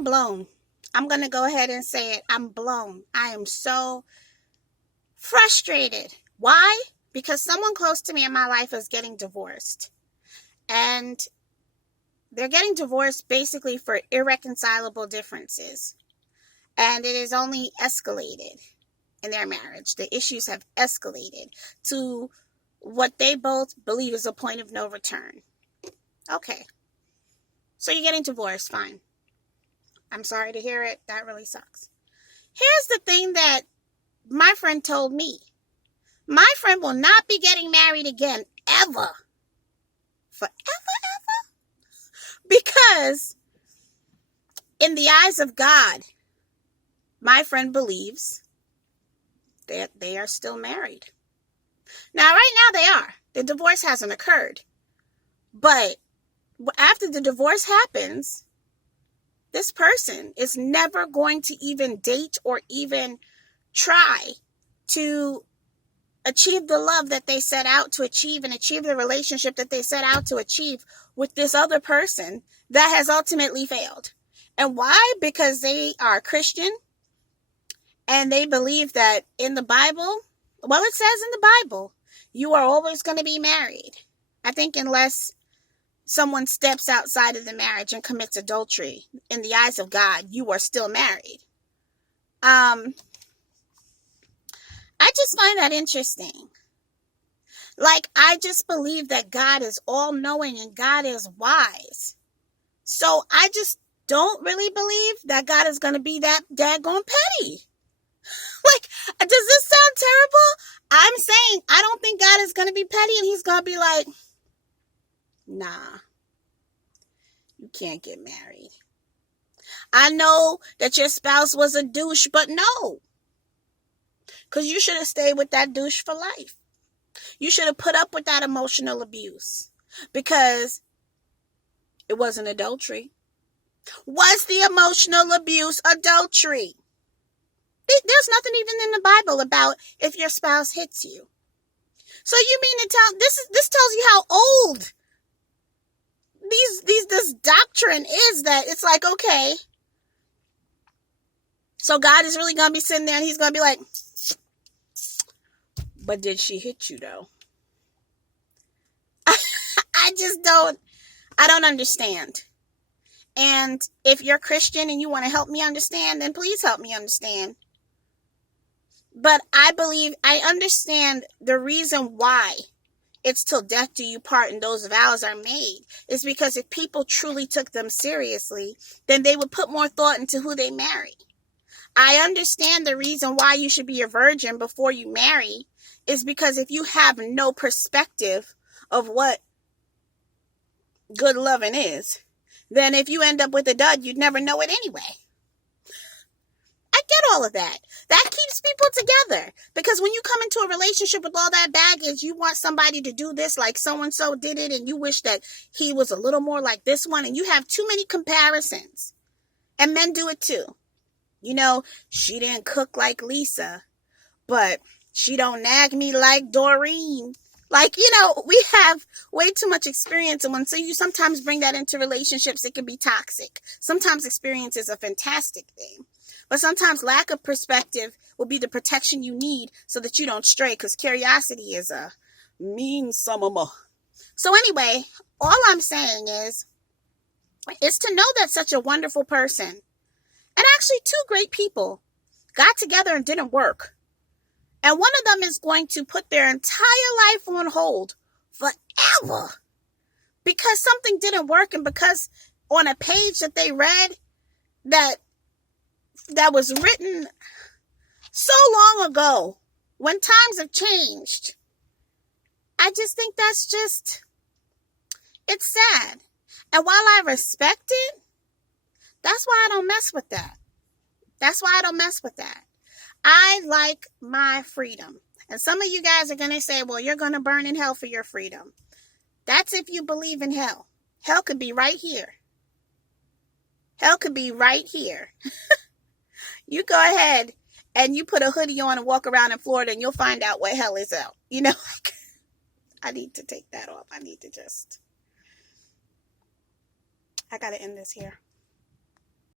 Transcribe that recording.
I'm blown. I'm going to go ahead and say it. I'm blown. I am so frustrated. Why? Because someone close to me in my life is getting divorced. And they're getting divorced basically for irreconcilable differences. And it has only escalated in their marriage. The issues have escalated to what they both believe is a point of no return. Okay. So you're getting divorced, fine. I'm sorry to hear it. That really sucks. Here's the thing that my friend told me. My friend will not be getting married again, ever. Forever, ever. Because in the eyes of God, my friend believes that they are still married. Now, right now they are. The divorce hasn't occurred. But after the divorce happens, this person is never going to even date or even try to achieve the love that they set out to achieve and achieve the relationship that they set out to achieve with this other person that has ultimately failed. And why? Because they are Christian and they believe that in the Bible, well, it says in the Bible, you are always going to be married. I think unless someone steps outside of the marriage and commits adultery, in the eyes of God, you are still married. I just find that interesting. Like, I just believe that God is all-knowing and God is wise. So I just don't really believe that God is going to be that daggone petty. Like, does this sound terrible? I'm saying I don't think God is going to be petty and he's going to be like, nah, you can't get married. I know that your spouse was a douche, but no. Because you should have stayed with that douche for life. You should have put up with that emotional abuse. Because it wasn't adultery. Was the emotional abuse adultery? There's nothing even in the Bible about if your spouse hits you. So you mean to tell this tells you how old this doctrine is, that it's like, okay, so God is really gonna be sitting there and he's gonna be like, but did she hit you though? I don't understand. And if you're Christian and you want to help me understand, then please help me understand. But I understand the reason why it's till death do you part and those vows are made is because if people truly took them seriously, then they would put more thought into who they marry. I understand the reason why you should be a virgin before you marry is because if you have no perspective of what good loving is, then if you end up with a dud, you'd never know it anyway. I get all of that. That keeps people together. Because when you come into a relationship with all that baggage, you want somebody to do this like so-and-so did it, and you wish that he was a little more like this one, and you have too many comparisons. And men do it too. You know, she didn't cook like Lisa, but she don't nag me like Doreen. Like, you know, we have way too much experience. And so you sometimes bring that into relationships, it can be toxic. Sometimes experience is a fantastic thing. But sometimes lack of perspective will be the protection you need so that you don't stray, because curiosity is a mean summer. So anyway, all I'm saying is to know that such a wonderful person, and actually two great people, got together and didn't work. And one of them is going to put their entire life on hold forever because something didn't work, and because on a page that they read that was written so long ago, when times have changed. I just think it's sad. And while I respect it, that's why I don't mess with that. I like my freedom. And some of you guys are going to say, well, you're going to burn in hell for your freedom. That's if you believe in hell. Hell could be right here. You go ahead and you put a hoodie on and walk around in Florida and you'll find out what hell is out. You know, I need to take that off. I got to end this here.